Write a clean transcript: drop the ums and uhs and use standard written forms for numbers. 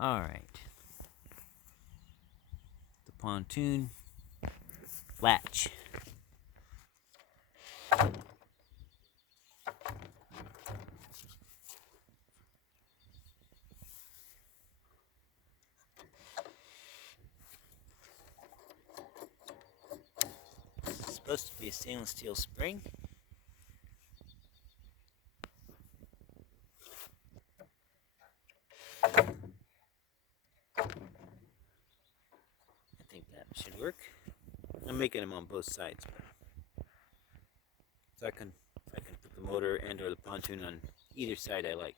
Alright. The pontoon latch. This is supposed to be a stainless steel spring. I think that should work. I'm making them on both sides, so I can put the motor and or the pontoon on either side I like.